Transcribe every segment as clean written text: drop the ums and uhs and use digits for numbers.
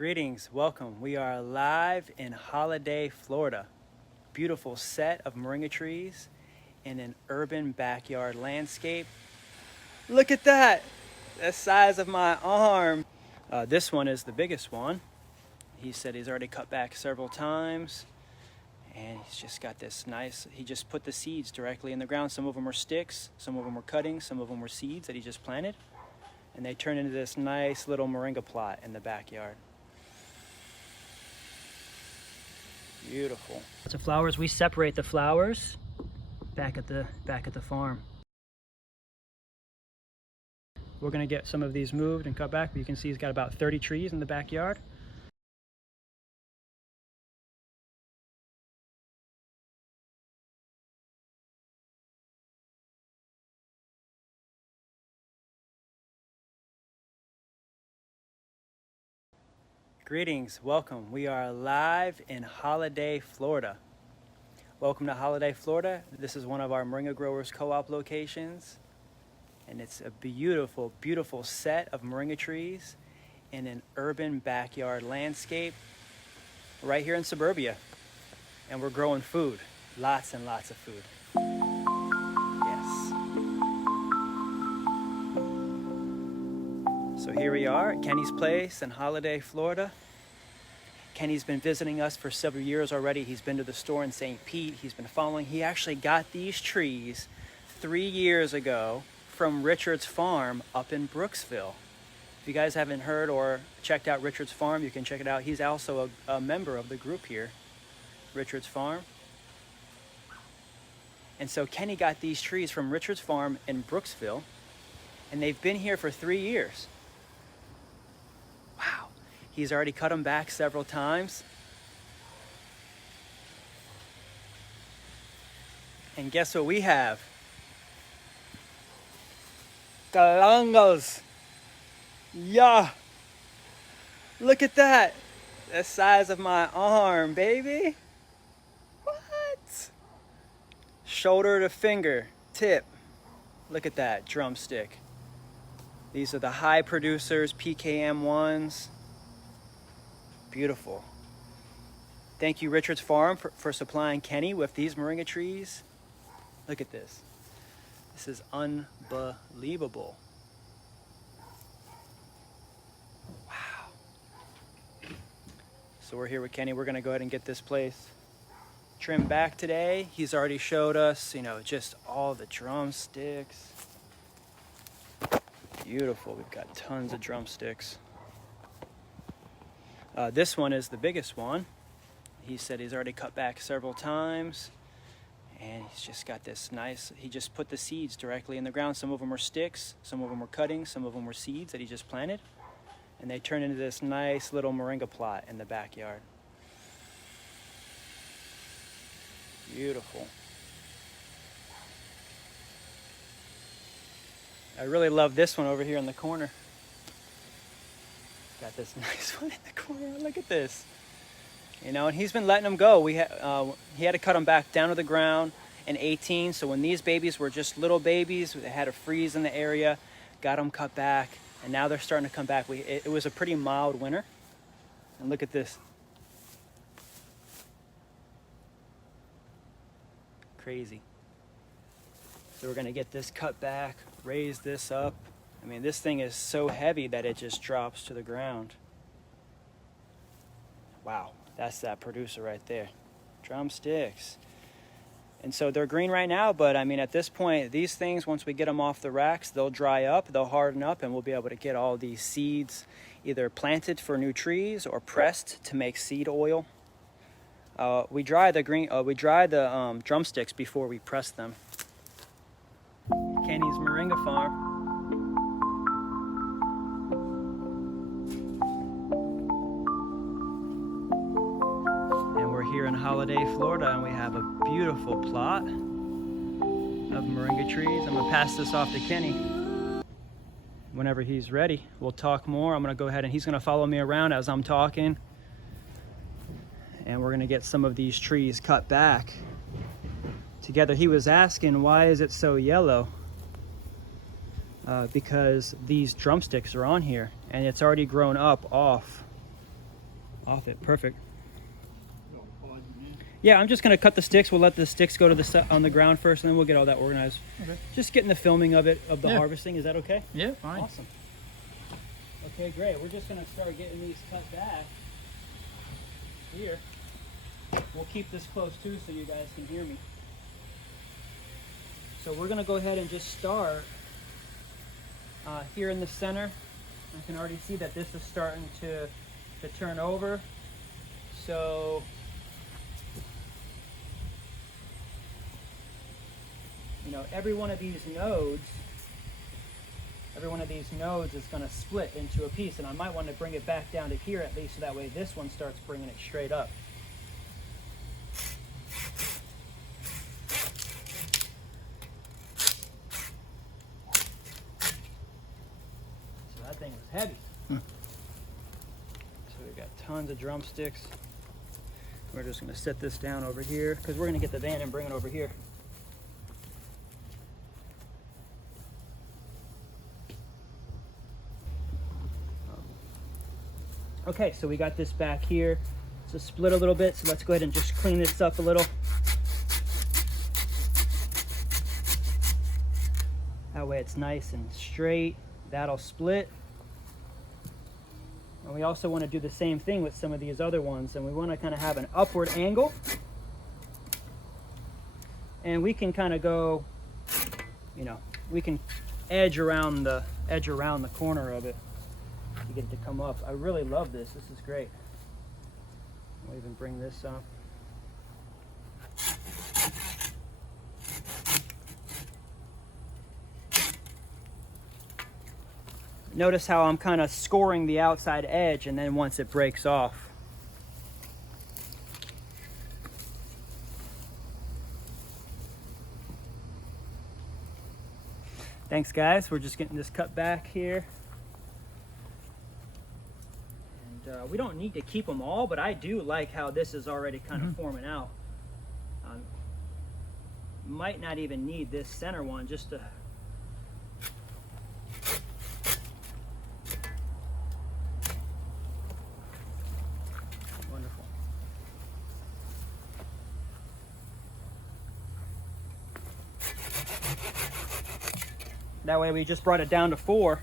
Greetings, welcome. We are live in Holiday, Florida. Beautiful set of moringa trees in an urban backyard landscape. Look at that! The size of my arm. This one is the biggest one. He said he's already cut back several times. And he's just got this nice, he just put the seeds directly in the ground. Some of them were sticks, some of them were cuttings, some of them were seeds that he just planted. And they turned into this nice little moringa plot in the backyard. Beautiful. Lots of flowers. We separate the flowers back at the farm. We're gonna get some of these moved and cut back, but you can see he's got about 30 trees in the backyard. Greetings, welcome. We are live in Holiday, Florida. Welcome to Holiday, Florida. This is one of our Moringa Growers Co-op locations. And it's a beautiful, beautiful set of moringa trees in an urban backyard landscape right here in suburbia. And we're growing food, lots and lots of food. Yes. So here we are at Kenny's place in Holiday, Florida. Kenny's been visiting us for several years already. He's been to the store in St. Pete. He's been following. He actually got these trees 3 years ago from Richard's farm up in Brooksville. If you guys haven't heard or checked out Richard's farm, you can check it out. He's also a member of the group here, Richard's farm. And so Kenny got these trees from Richard's farm in Brooksville, and they've been here for 3 years. Wow. He's already cut them back several times. And guess what we have? Galangos. Yeah. Look at that. The size of my arm, baby. What? Shoulder to finger, tip. Look at that drumstick. These are the high producers, PKM ones. Beautiful. Thank you, Richard's Farm, for supplying Kenny with these moringa trees. Look at this. This is unbelievable. Wow. So we're here with Kenny. We're gonna go ahead and get this place trimmed back today. He's already showed us, just all the drumsticks. Beautiful. We've got tons of drumsticks. This one is the biggest one. He said he's already cut back several times. And he's just got this nice, he just put the seeds directly in the ground. Some of them were sticks, some of them were cuttings, some of them were seeds that he just planted. And they turned into this nice little moringa plot in the backyard. Beautiful. I really love this one over here in the corner. Got this nice one in the corner. Look at this. And he's been letting them go. He had to cut them back down to the ground in 18. So when these babies were just little babies, they had a freeze in the area, got them cut back, and now they're starting to come back. It was a pretty mild winter. And look at this. Crazy. So we're gonna get this cut back, raise this up. I mean, this thing is so heavy that it just drops to the ground. Wow, that's that producer right there. Drumsticks. And so they're green right now, but I mean, at this point, these things, once we get them off the racks, they'll dry up, they'll harden up, and we'll be able to get all these seeds either planted for new trees or pressed to make seed oil. We dry the drumsticks before we press them. Kenny's Moringa Farm. Here in Holiday, Florida, and we have a beautiful plot of moringa trees. I'm gonna pass this off to Kenny. Whenever he's ready, we'll talk more. I'm gonna go ahead and he's gonna follow me around as I'm talking. And we're gonna get some of these trees cut back together. He was asking, why is it so yellow? Because these drumsticks are on here and it's already grown up off off it. Perfect. Yeah, I'm just gonna cut the sticks. We'll let the sticks go to the on the ground first, and then we'll get all that organized. Okay. Just getting the filming of it, of the harvesting. Is that okay? Yeah, fine. Awesome. Okay, great. We're just gonna start getting these cut back here. We'll keep this close too, so you guys can hear me. So we're gonna go ahead and just start here in the center. I can already see that this is starting to turn over. So you know, every one of these nodes is going to split into a piece, and I might want to bring it back down to here at least, so that way this one starts bringing it straight up. So that thing was heavy. So we've got tons of drumsticks. We're just going to set this down over here because we're going to get the van and bring it over here. Okay, so we got this back here. So split a little bit, so let's go ahead and just clean this up a little. That way it's nice and straight. That'll split. And we also want to do the same thing with some of these other ones, and we want to kind of have an upward angle. And we can kind of go, you know, we can edge around the corner of it to get it to come up. I really love this. This is great. I'll even bring this up. Notice how I'm kind of scoring the outside edge, and then once it breaks off. Thanks guys, we're just getting this cut back here. We don't need to keep them all, but I do like how this is already kind of forming out. Might not even need this center one, just to wonderful. That way we just brought it down to four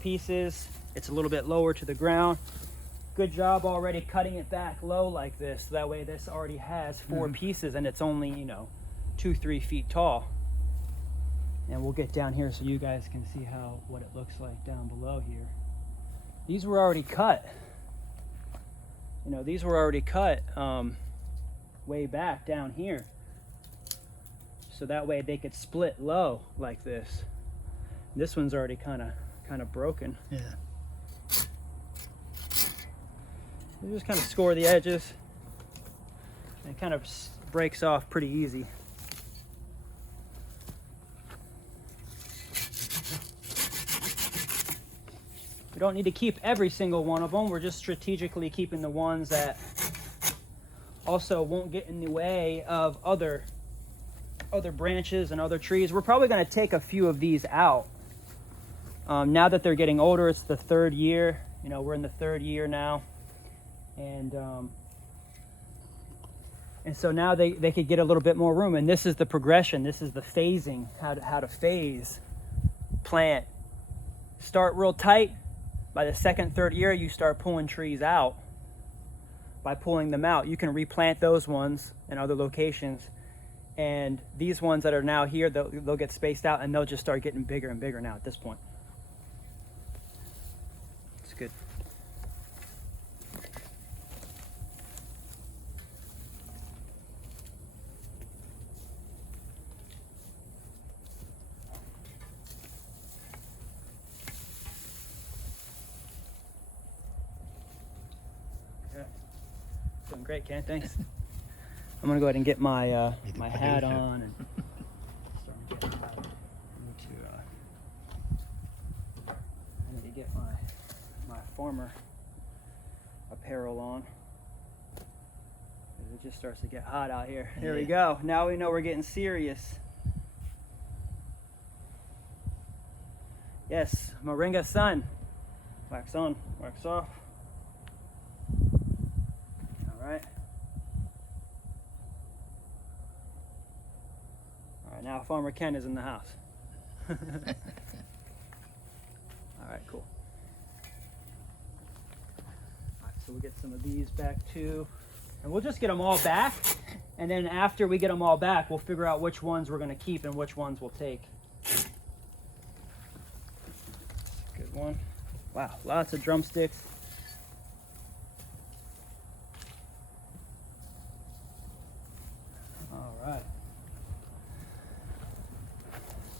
pieces. It's a little bit lower to the ground. Good job already cutting it back low like this. That way this already has four pieces, and it's only, you know, 2-3 feet tall. And we'll get down here so you guys can see what it looks like down below here. These were already cut. You know, these were already cut way back down here. So that way they could split low like this. This one's already kind of broken. Yeah. You just kind of score the edges. And it kind of breaks off pretty easy. We don't need to keep every single one of them. We're just strategically keeping the ones that also won't get in the way of other branches and other trees. We're probably going to take a few of these out. Now that they're getting older, it's the third year. You know, we're in the third year now. And so now they could get a little bit more room. And this is the progression. This is the phasing, how to phase, plant. Start real tight. By the second, third year, you start pulling trees out. By pulling them out, you can replant those ones in other locations. And these ones that are now here, they'll get spaced out, and they'll just start getting bigger and bigger now at this point. It's good. Doing great, Ken. Thanks. I'm gonna go ahead and get my my hat on and starting to get hot. I need to get my farmer apparel on. It just starts to get hot out here. There we go. Now we know we're getting serious. Yes, Moringa sun. Wax on, wax off. All right. All right, now Farmer Ken is in the house. All right, cool. All right, so we'll get some of these back too. And we'll just get them all back. And then after we get them all back, we'll figure out which ones we're going to keep and which ones we'll take. Good one. Wow, lots of drumsticks. All right.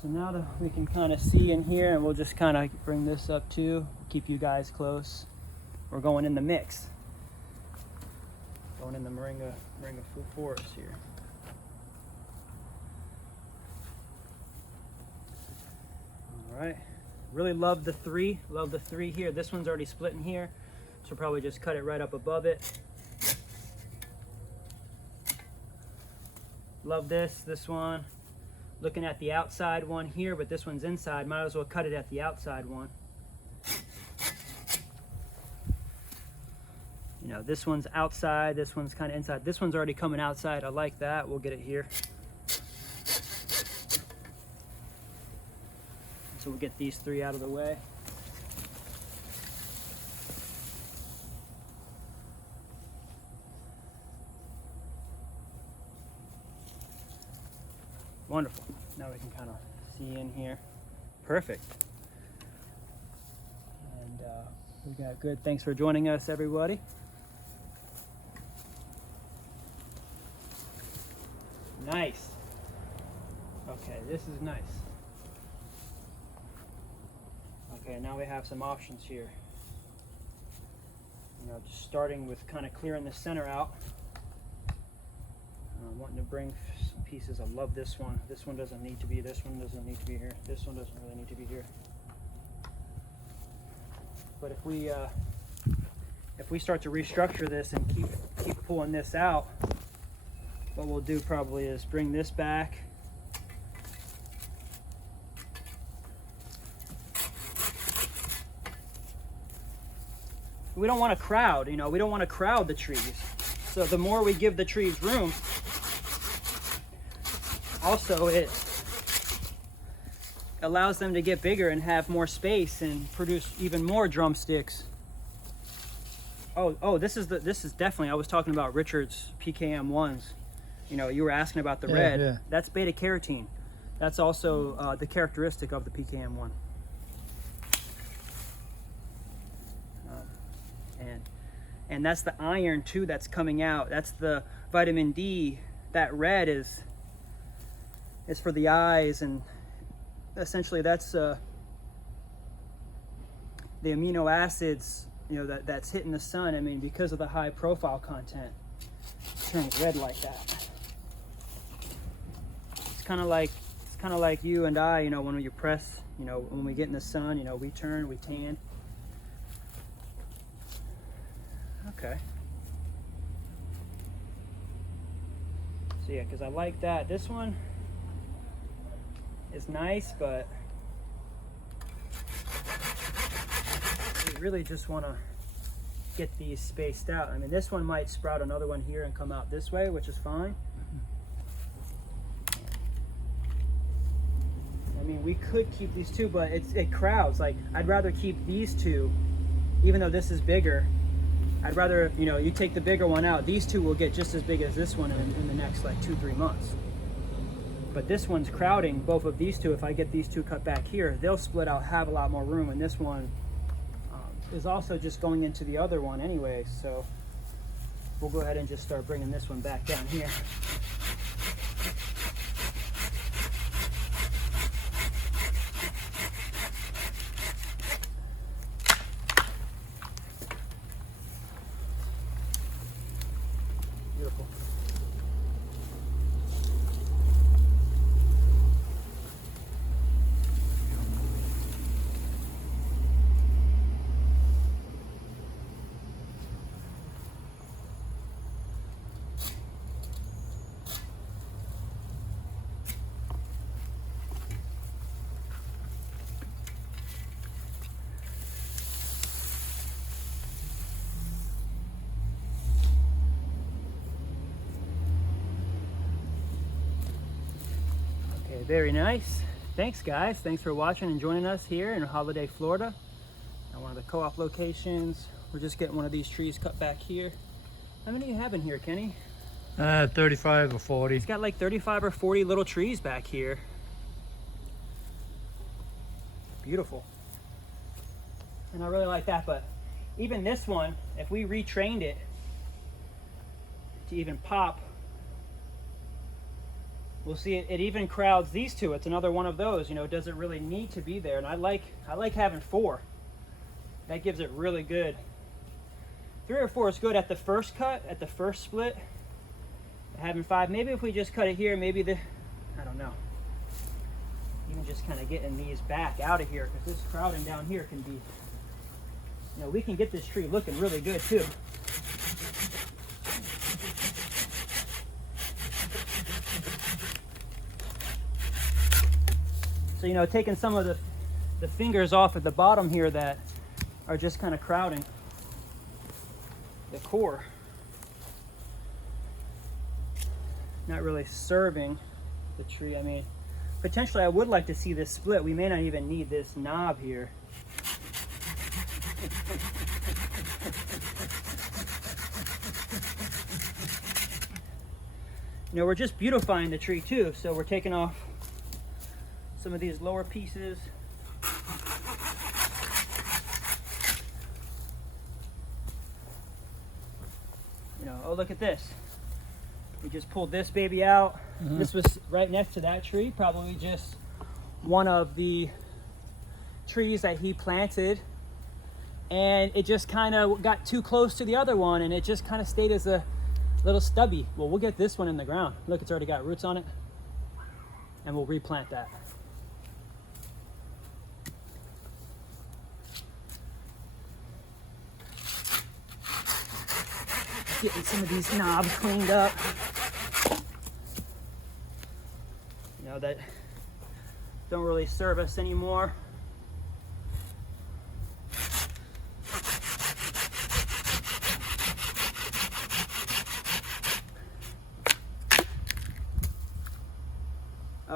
So now that we can kind of see in here, and we'll just kind of bring this up too, keep you guys close. We're going in the mix. Going in the Moringa forest here. All right. Really love the three here. This one's already split in here, so probably just cut it right up above it. Love this one. Looking at the outside one here, but this one's inside. Might as well cut it at the outside one. You know, this one's outside, this one's kind of inside. This one's already coming outside. I like that. We'll get it here. So we'll get these three out of the way. Wonderful. Now we can kind of see in here. Perfect. And we got good. Thanks for joining us, everybody. Nice. Okay, this is nice. Okay, now we have some options here. You know, just starting with kind of clearing the center out. Wanting to bring some pieces. I love this one. This one doesn't need to be. This one doesn't need to be here. This one doesn't really need to be here. But if we start to restructure this and keep pulling this out, what we'll do probably is bring this back. We don't want to crowd, you know, we don't want to crowd the trees. So the more we give the trees room, also it allows them to get bigger and have more space and produce even more drumsticks. Oh, this is definitely, I was talking about Richard's PKM ones. You know, you were asking about the red. Yeah. That's beta carotene. That's also the characteristic of the PKM one. And that's the iron too that's coming out. That's the vitamin D. That red is for the eyes, and essentially that's the amino acids, you know, that's hitting the sun. I mean, because of the high profile content, it turns red like that. It's kind of like you and I, you know, when you press, you know, when we get in the sun, you know, we turn, we tan. Okay. So yeah, because I like that. This one is nice, but we really just want to get these spaced out. I mean, this one might sprout another one here and come out this way, which is fine. I mean, we could keep these two, but it crowds. Like, I'd rather keep these two, even though this is bigger. I'd rather, you know, you take the bigger one out. These two will get just as big as this one in the next like 2-3 months. But this one's crowding both of these two. If I get these two cut back here, they'll split out, have a lot more room. And this one is also just going into the other one anyway. So we'll go ahead and just start bringing this one back down here. Beautiful. Very nice. Thanks guys. Thanks for watching and joining us here in Holiday, Florida. At one of the co-op locations. We're just getting one of these trees cut back here. How many do you have in here, Kenny? 35 or 40. It's got like 35 or 40 little trees back here. Beautiful. And I really like that, but even this one, if we retrained it to even pop, we'll see it even crowds these two. It's another one of those, you know, it doesn't really need to be there. And I like having 4. That gives it really good. 3 or 4 is good at the first cut, at the first split. Having 5, maybe if we just cut it here, maybe I don't know. Even just kind of getting these back out of here, because this crowding down here can be, you know, we can get this tree looking really good too. So, you know, taking some of the fingers off at the bottom here that are just kind of crowding the core. Not really serving the tree. I mean, potentially I would like to see this split. We may not even need this knob here. You know, we're just beautifying the tree too, so we're taking off some of these lower pieces. You know, oh, look at this. We just pulled this baby out. This was right next to that tree, probably just one of the trees that he planted, and it just kind of got too close to the other one, and it just kind of stayed as a little stubby. Well, we'll get this one in the ground. Look, it's already got roots on it, and we'll replant that. Getting some of these knobs cleaned up. You know, that don't really serve us anymore.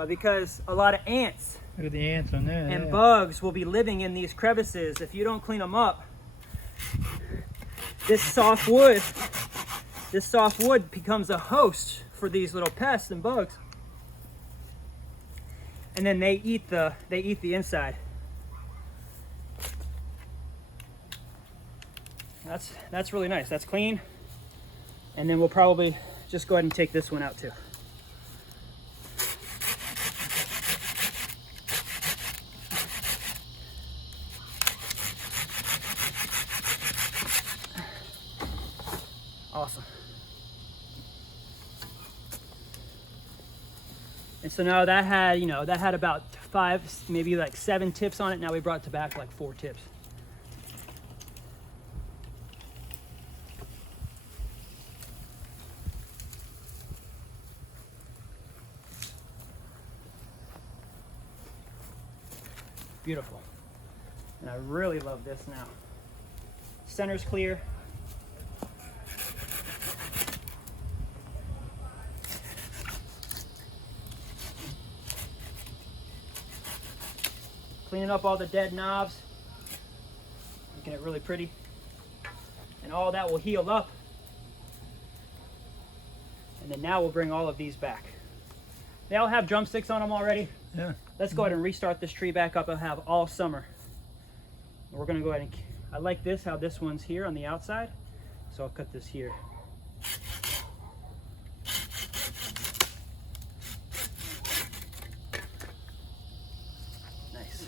Because a lot of ants Look at the ants on there. and bugs will be living in these crevices. If you don't clean them up, this soft wood becomes a host for these little pests and bugs, and then they eat the inside. That's really nice. That's clean. And then we'll probably just go ahead and take this one out too. Awesome. And so now that had, you know, that had about 5, maybe like 7 tips on it. Now we brought it back like 4 tips. Beautiful. And I really love this now. Center's clear. Cleaning up all the dead knobs, making it really pretty. And all that will heal up. And then now we'll bring all of these back. They all have drumsticks on them already. Yeah. Let's go ahead and restart this tree back up and have all summer. We're gonna go ahead and, I like this, how this one's here on the outside. So I'll cut this here. Nice.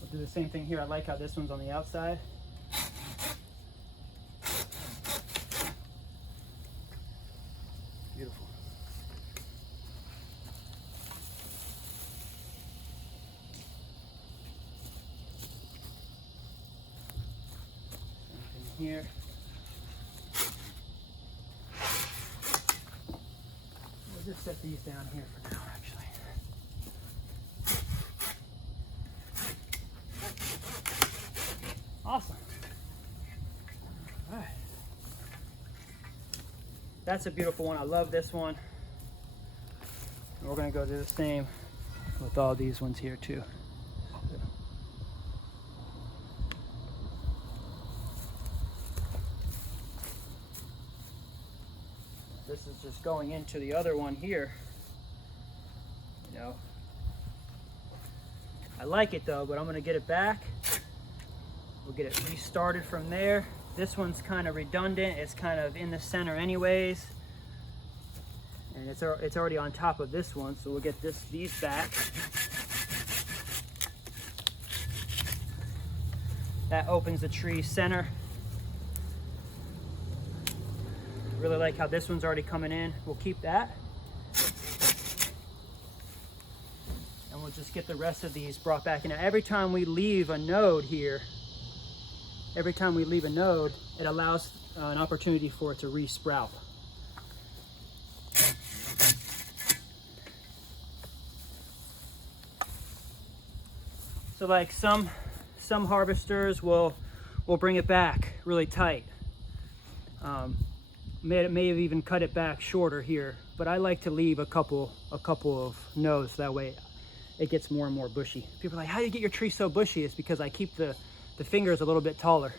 We'll do the same thing here. I like how this one's on the outside. Beautiful. Same thing here. We'll just set these down here for now, actually. That's a beautiful one. I love this one. And we're gonna go do the same with all these ones here too. This is just going into the other one here. You know, I like it though, but I'm gonna get it back. We'll get it restarted from there. This one's kind of redundant. It's kind of in the center anyways. And it's already on top of this one, so we'll get these back. That opens the tree center. Really like how this one's already coming in. We'll keep that. And we'll just get the rest of these brought back in. Now, every time we leave a node here, it allows an opportunity for it to re-sprout. So like some harvesters will bring it back really tight. May have even cut it back shorter here, but I like to leave a couple of nodes, that way it gets more and more bushy. People are like, how do you get your tree so bushy? It's because I keep the fingers a little bit taller.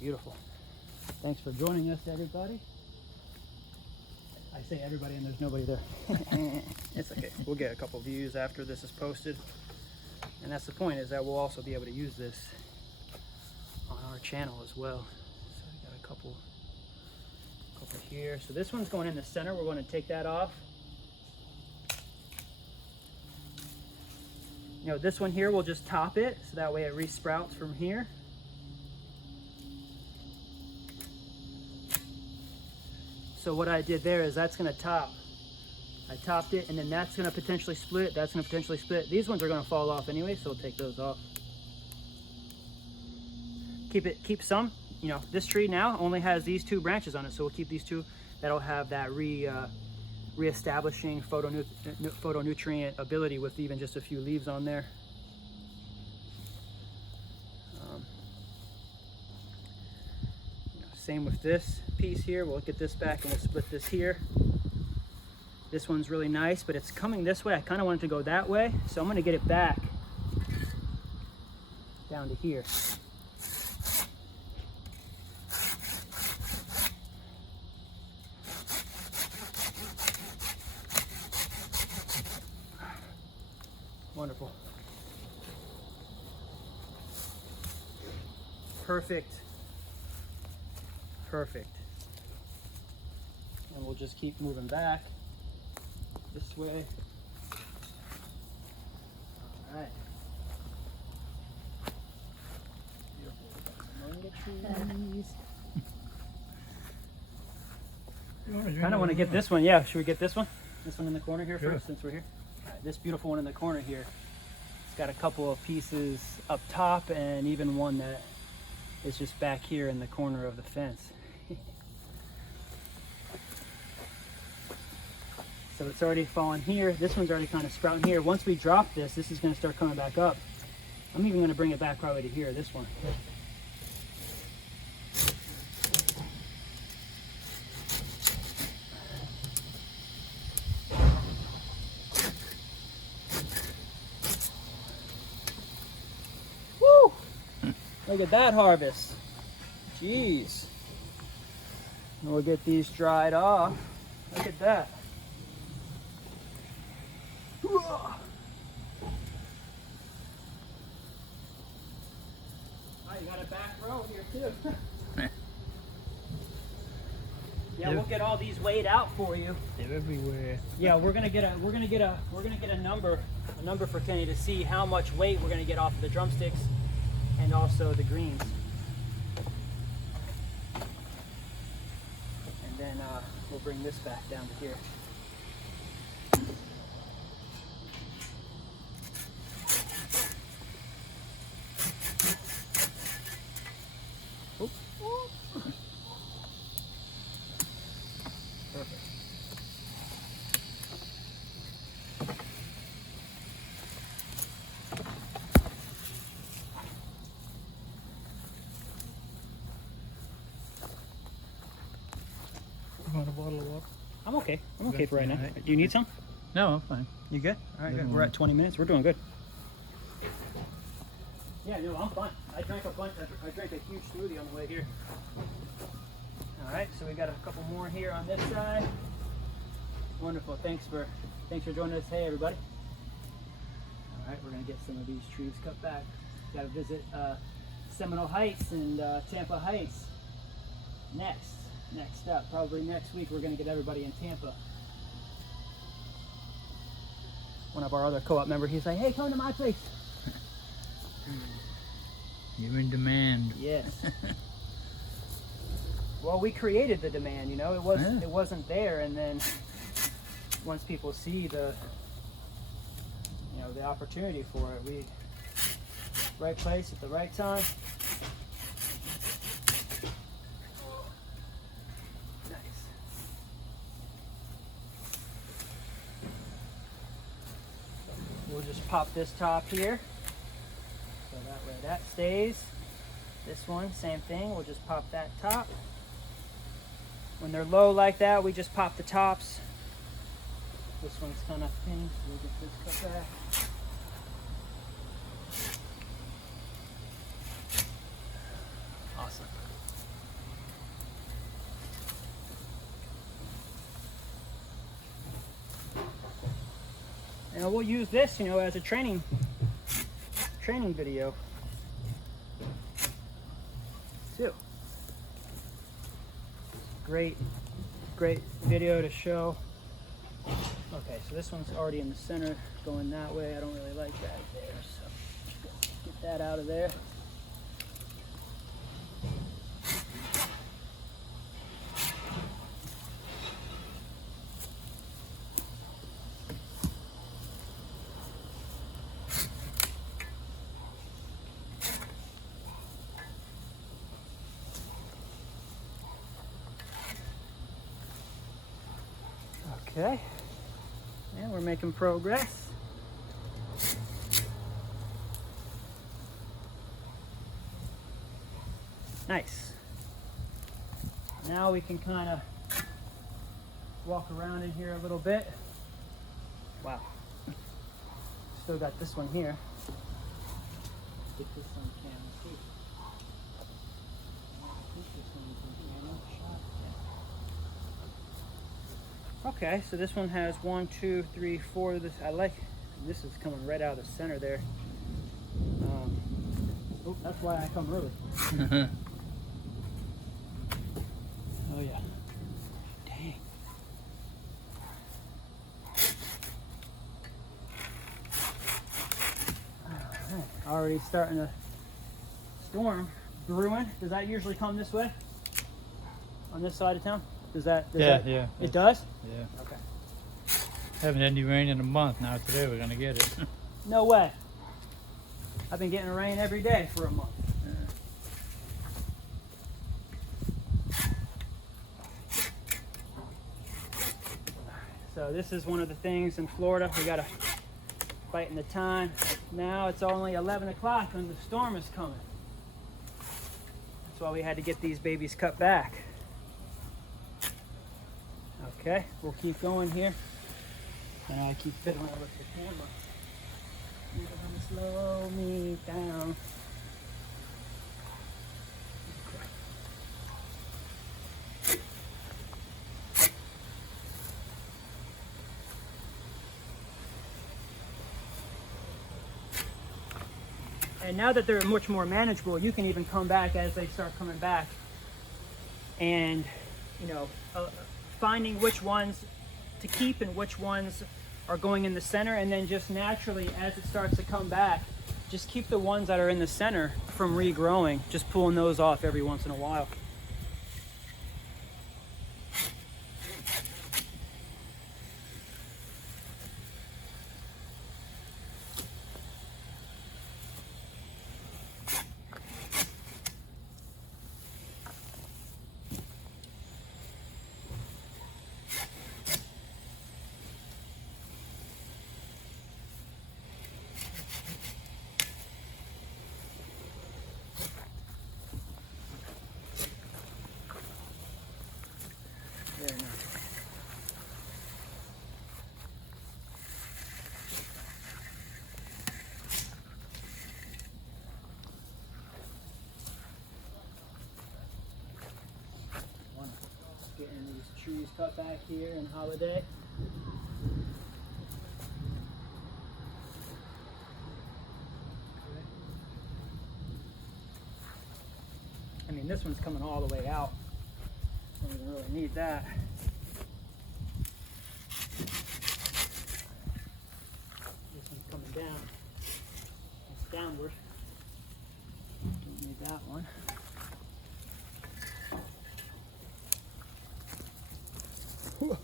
Beautiful. Thanks for joining us, everybody. I say everybody and there's nobody there. It's okay. We'll get a couple views after this is posted. And that's the point, is that we'll also be able to use this on our channel as well. So we got a couple here. So this one's going in the center. We're going to take that off. You know, this one here, we'll just top it, so that way it re-sprouts from here. So what I did there is that's going to top. I topped it, and then that's going to potentially split. That's going to potentially split. These ones are going to fall off anyway, so we'll take those off. Keep some. You know, this tree now only has these 2 branches on it, so we'll keep these 2. That'll have that re-establishing photonutrient ability with even just a few leaves on there. Same with this piece here. We'll get this back and we'll split this here. This one's really nice, but it's coming this way. I kind of want it to go that way, so I'm going to get it back down to here. Wonderful. Perfect. Perfect. And we'll just keep moving back this way. All right. Beautiful. Moringa trees. Kind of want to get this one. Yeah, should we get this one? This one in the corner here first, since we're here. All right, this beautiful one in the corner here. It's got a couple of pieces up top and even one that is just back here in the corner of the fence. So it's already fallen here. This one's already kind of sprouting here. Once we drop this, this is going to start coming back up. I'm even going to bring it back probably to here, this one. Woo! Look at that harvest. Jeez. And we'll get these dried off. Look at that. Oh, you got a back row here too. Yeah, we'll get all these weighed out for you. They're everywhere. Yeah, we're gonna get a number for Kenny to see how much weight we're gonna get off of the drumsticks and also the greens. And then we'll bring this back down to here. I'm okay for right now. All right. Do you need some? No, I'm fine. You good? All right, Good good. We're one. at 20 minutes. We're doing good. Yeah, no, I'm fine. I drank a bunch. I drank a huge smoothie on the way here. All right, so we got a couple more here on this side. Wonderful. Thanks for joining us. Hey, everybody. All right, we're gonna get some of these trees cut back. Got to visit Seminole Heights and Tampa Heights next. Next up, probably next week, we're gonna get everybody in Tampa. One of our other co-op members, he's like, "Hey, come to my place." You're in demand. Yes. Well, we created the demand, you know. It wasn't there, and then once people see the opportunity for it, we right place at the right time. Nice. We'll just pop this top here. So that way that stays. This one, same thing. We'll just pop that top. When they're low like that, we just pop the tops. This one's kind of thin, so we'll get this cut back. Awesome. And we'll use this, as a training video too. Great video to show. Okay, so this one's already in the center, going that way. I don't really like that there, so get that out of there. Okay, and we're making progress. Nice. Now we can kind of walk around in here a little bit. Wow. Still got this one here. Get this on camera too. I think this one is in camera shot. Yeah. Okay, so this one has 1, 2, 3, 4. This is coming right out of the center there. Oh, that's why I come early. Oh yeah. Dang. Alright, already starting a storm brewing. Does that usually come this way? On this side of town? Yeah. It does? Yeah. Okay. Haven't had any rain in a month. Now today we're gonna get it. No way. I've been getting rain every day for a month. So this is one of the things in Florida. We gotta fight in the time. Now it's only 11 o'clock and the storm is coming. That's why we had to get these babies cut back. Okay, we'll keep going here. And I keep fiddling with the camera. You're gonna slow me down. And now that they're much more manageable, you can even come back as they start coming back and, finding which ones to keep and which ones are going in the center, and then just naturally as it starts to come back, just keep the ones that are in the center from regrowing, just pulling those off every once in a while. trees cut back here in Holiday. I mean, this one's coming all the way out. Don't even really need that. This one's coming down. It's downward. Don't need that one. Whew.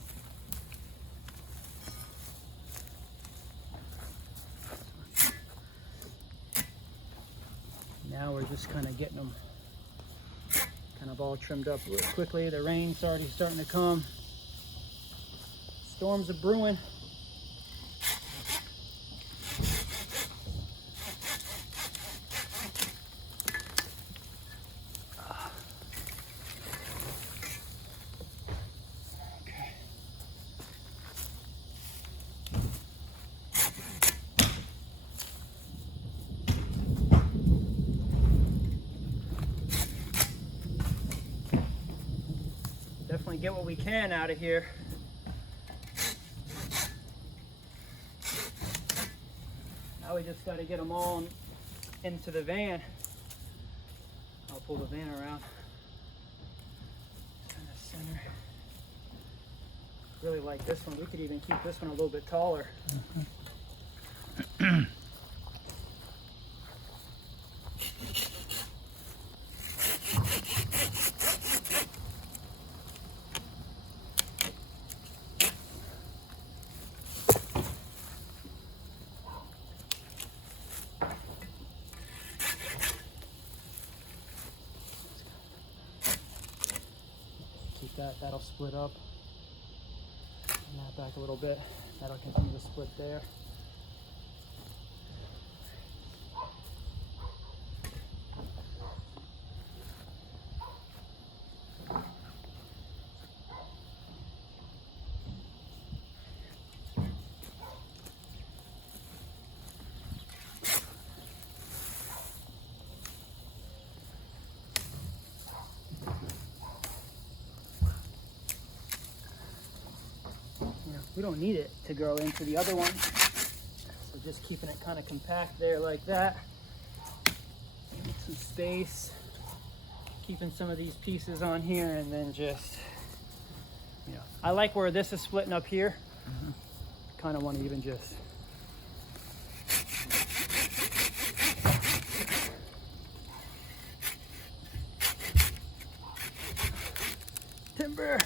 Now we're just kind of getting them kind of all trimmed up real quickly. The rain's already starting to come. Storms are brewing. Definitely get what we can out of here. Now we just got to get them all into the van. I'll pull the van around. Kind of center. Really like this one. We could even keep this one a little bit taller. That'll split up. And that back a little bit. That'll continue to split there. We don't need it to grow into the other one. So just keeping it kind of compact there like that. Some space. Keeping some of these pieces on here and then just, you know. I like where this is splitting up here. Kind of want to even just timber.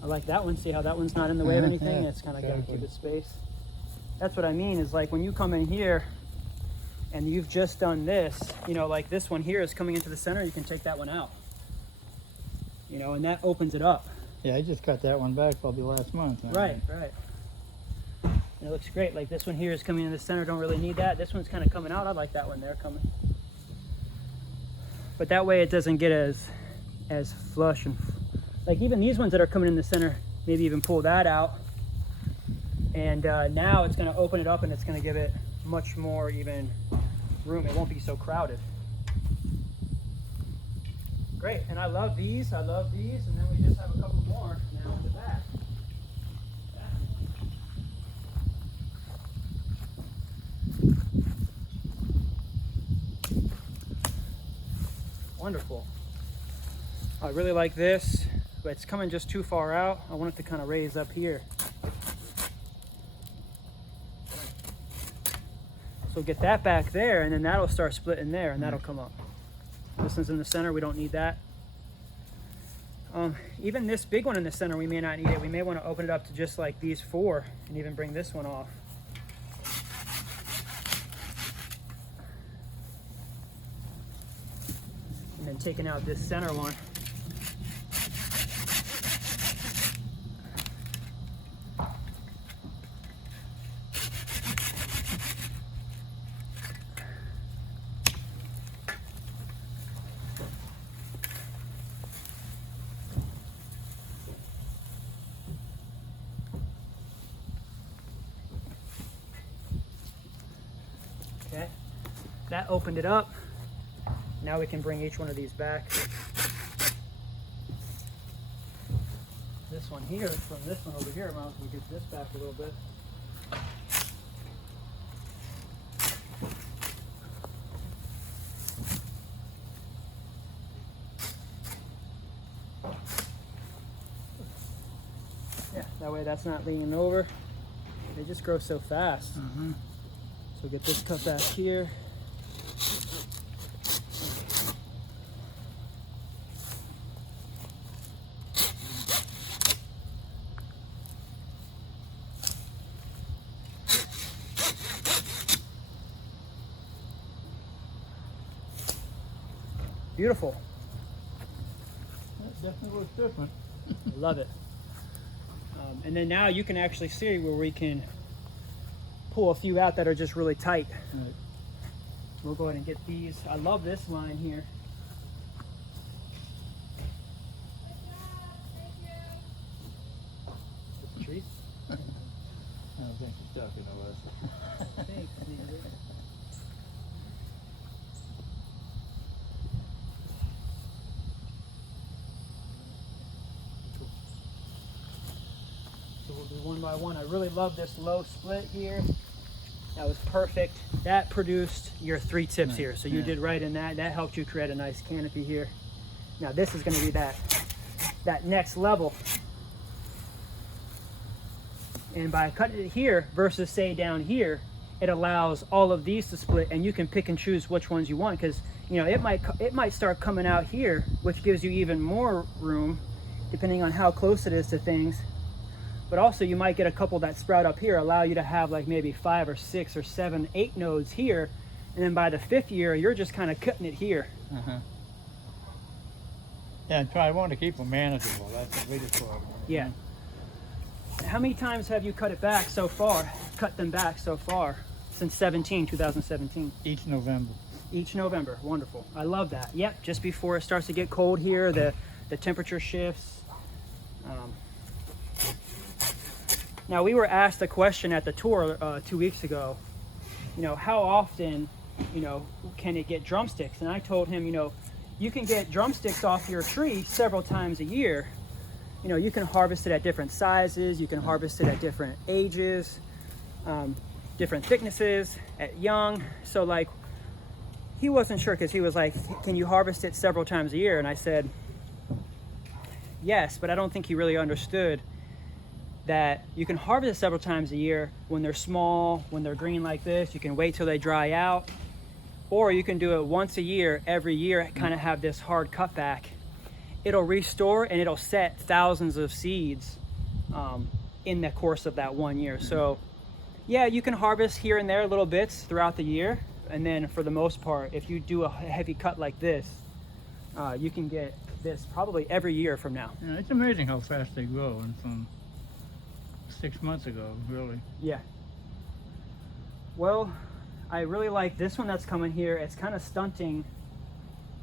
I like that one. See how that one's not in the way of anything? Yeah, It's kind of got exactly. to keep it space. That's what I mean is like when you come in here and you've just done this, you know, like this one here is coming into the center, you can take that one out. You know, and that opens it up. Yeah, I just cut that one back probably last month. Right. And it looks great. Like this one here is coming in the center, don't really need that. This one's kind of coming out. I like that one there coming. But that way it doesn't get as flush and like even these ones that are coming in the center, maybe even pull that out. And now it's going to open it up and it's going to give it much more even room. It won't be so crowded. Great, and I love these, and then we just have a couple more now in the back. Wonderful. I really like this, but it's coming just too far out. I want it to kind of raise up here. So get that back there, and then that'll start splitting there, and that'll come up. This one's in the center, we don't need that. Even this big one in the center, we may not need it. We may want to open it up to just like these four, and even bring this one off. And then taking out this center one. that opened it up. Now we can bring each one of these back. This one here, from this one over here, might as well get this back a little bit. Yeah, that way that's not leaning over. They just grow so fast. So get this cut back here. Beautiful. That definitely looks different. I love it. And then now you can actually see where we can pull a few out that are just really tight. Right. We'll go ahead and get these. I love this line here. Treat? I don't think it's stuck in the list. Thanks, Andrew. So we'll do one by one. I really love this low split here. That was perfect. That produced your 3 tips here. So you did right in that. That helped you create a nice canopy here. Now this is going to be that next level. And by cutting it here versus say down here, it allows all of these to split, and you can pick and choose which ones you want, because you know it might start coming out here, which gives you even more room depending on how close it is to things. But also you might get a couple that sprout up here, allow you to have like maybe 5 or 6 or 7, 8 nodes here, and then by the 5th year you're just kind of cutting it here. Yeah, and I want to keep them manageable. That's the biggest problem. Yeah. How many times have you cut it back so far? Cut them back so far since 2017? Each November. Each November. Wonderful. I love that. Yep, just before it starts to get cold here, the temperature shifts. Now we were asked a question at the tour 2 weeks ago, you know, how often, you know, can it get drumsticks? And I told him, you know, you can get drumsticks off your tree several times a year. You know, you can harvest it at different sizes, you can harvest it at different ages, different thicknesses, at young. So like, he wasn't sure, because he was like, can you harvest it several times a year? And I said, yes, but I don't think he really understood that you can harvest it several times a year when they're small, when they're green like this. You can wait till they dry out, or you can do it once a year, every year, kind of have this hard cutback. It'll restore and it'll set thousands of seeds in the course of that 1 year. So yeah, you can harvest here and there little bits throughout the year, and then for the most part, if you do a heavy cut like this, you can get this probably every year from now. Yeah, it's amazing how fast they grow, and from 6 months ago, really. Yeah. Well, I really like this one that's coming here. It's kind of stunting,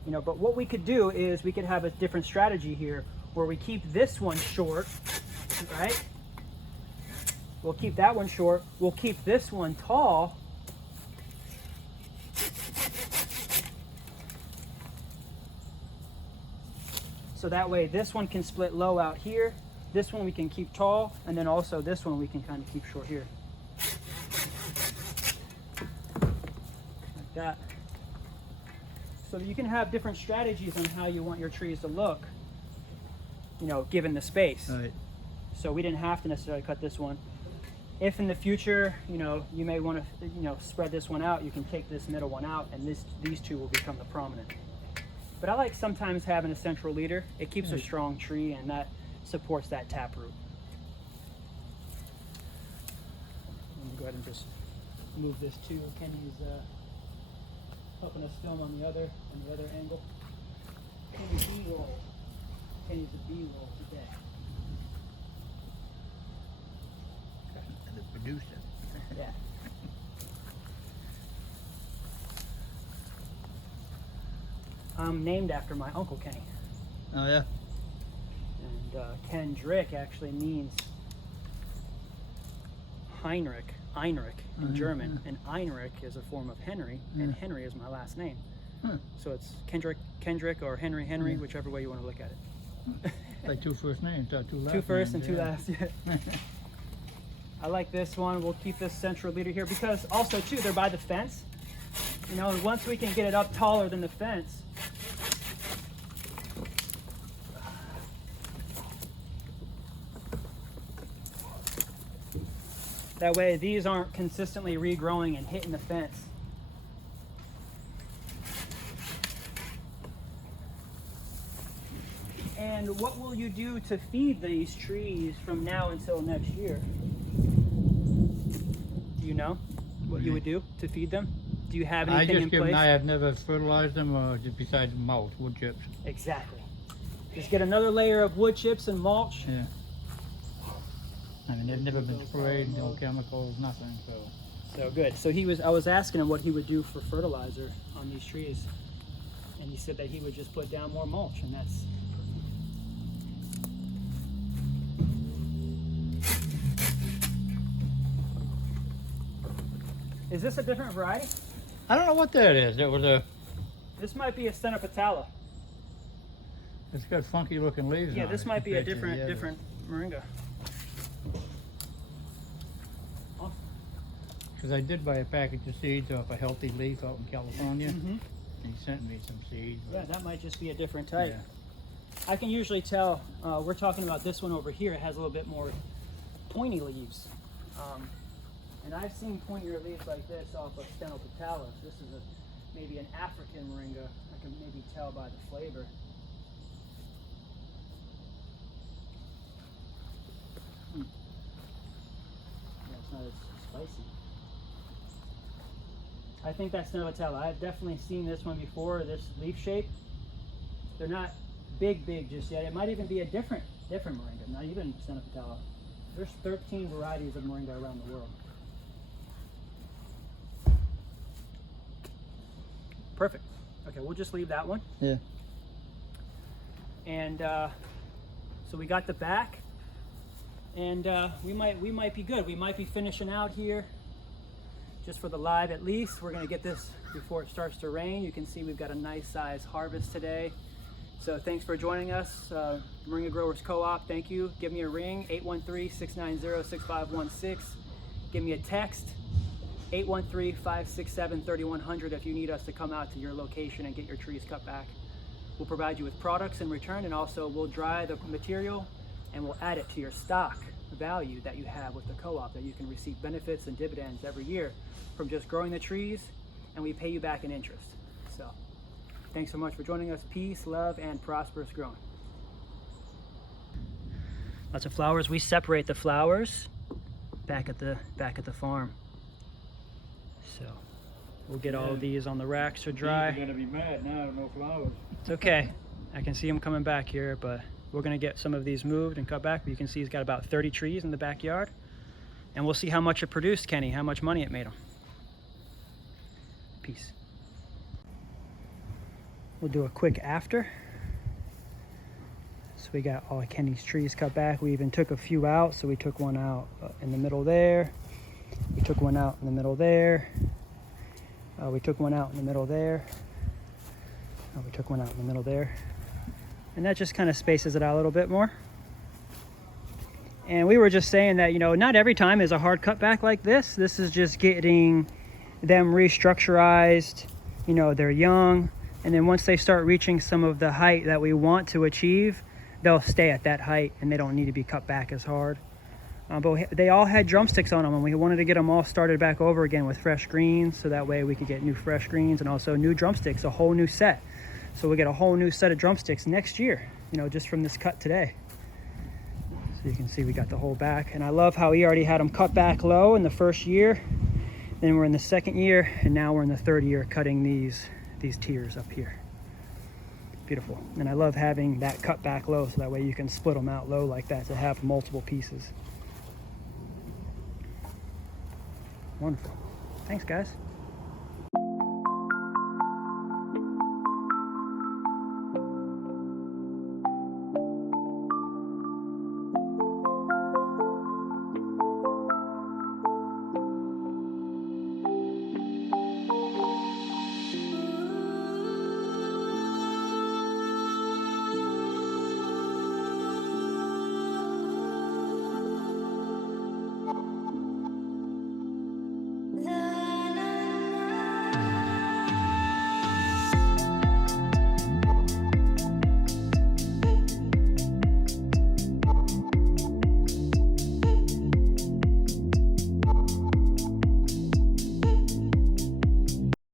you know, but what we could do is we could have a different strategy here where we keep this one short, right? We'll keep that one short. We'll keep this one tall. So that way this one can split low out here. This one we can keep tall, and then also this one we can kind of keep short here. Like that. So you can have different strategies on how you want your trees to look, you know, given the space. Right. So we didn't have to necessarily cut this one. If in the future, you know, you may want to, you know, spread this one out, you can take this middle one out, and these two will become the prominent. But I like sometimes having a central leader. It keeps a strong tree, and that supports that taproot. Go ahead and just move this too. Kenny's helping us film on the other angle. Kenny's B-roll. Kenny's a B-roll today. The producer. Yeah. I'm named after my Uncle Kenny. Oh yeah? And Kendrick actually means Heinrich. in German, and Heinrich is a form of Henry, and Henry is my last name. So it's Kendrick, or Henry, whichever way you want to look at it. Like two first names, two last Two first names, and two last. Yeah. I like this one. We'll keep this central leader here because also too, they're by the fence. You know, and once we can get it up taller than the fence, that way these aren't consistently regrowing and hitting the fence. And what will you do to feed these trees from now until next year? Do you know what you would do to feed them? Do you have anything in place? I have never fertilized them just besides mulch, wood chips. Exactly. Just get another layer of wood chips and mulch. Yeah. I mean, they've never been sprayed, no chemicals, nothing. So good. So I was asking him what he would do for fertilizer on these trees, and he said that he would just put down more mulch, and that's. Is this a different variety? I don't know what that is. It was a. This might be a Stenopetala. It's got funky looking leaves. Yeah, on this it might be a compared to the different Moringa. Because I did buy a package of seeds off a Healthy Leaf out in California, and he sent me some seeds. Yeah, that might just be a different type. Yeah. I can usually tell. We're talking about this one over here. It has a little bit more pointy leaves. And I've seen pointier leaves like this off of Stenopetala. This is maybe an African Moringa. I can maybe tell by the flavor. Yeah, it's not as spicy. I think that's Stenopetala. I've definitely seen this one before, this leaf shape. They're not big just yet. It might even be a different Moringa, not even Stenopetala. There's 13 varieties of Moringa around the world. Perfect. Okay, we'll just leave that one. Yeah. And so we got the back, and we might be good. We might be finishing out here just for the live at least. We're gonna get this before it starts to rain. You can see we've got a nice size harvest today. So thanks for joining us, Moringa Growers Co-op. Thank you. Give me a ring, 813-690-6516. Give me a text, 813-567-3100 if you need us to come out to your location and get your trees cut back. We'll provide you with products in return, and also we'll dry the material and we'll add it to your stock value that you have with the co-op, that you can receive benefits and dividends every year from just growing the trees, and we pay you back in interest. So thanks so much for joining us. Peace, love, and prosperous growing. Lots of flowers. We separate the flowers back at the farm. So we'll get all of these on the racks to dry. You're gonna be mad now, no flowers. It's okay. I can see them coming back here, but we're gonna get some of these moved and cut back. You can see he's got about 30 trees in the backyard, and we'll see how much it produced, Kenny, how much money it made him. Peace. We'll do a quick after. So we got all of Kenny's trees cut back. We even took a few out. So we took one out in the middle there. We took one out in the middle there. We took one out in the middle there. We took one out in the middle there. And that just kind of spaces it out a little bit more. And we were just saying that, you know, not every time is a hard cutback like this. This is just getting them restructurized. You know, they're young. And then once they start reaching some of the height that we want to achieve, they'll stay at that height and they don't need to be cut back as hard. But they all had drumsticks on them, and we wanted to get them all started back over again with fresh greens, so that way we could get new fresh greens and also new drumsticks, a whole new set. So we'll get a whole new set of drumsticks next year, you know, just from this cut today. So you can see we got the whole back, and I love how he already had them cut back low in the first year. Then we're in the second year, and now we're in the third year cutting these tiers up here. Beautiful. And I love having that cut back low, so that way you can split them out low like that to have multiple pieces. Wonderful. Thanks, guys.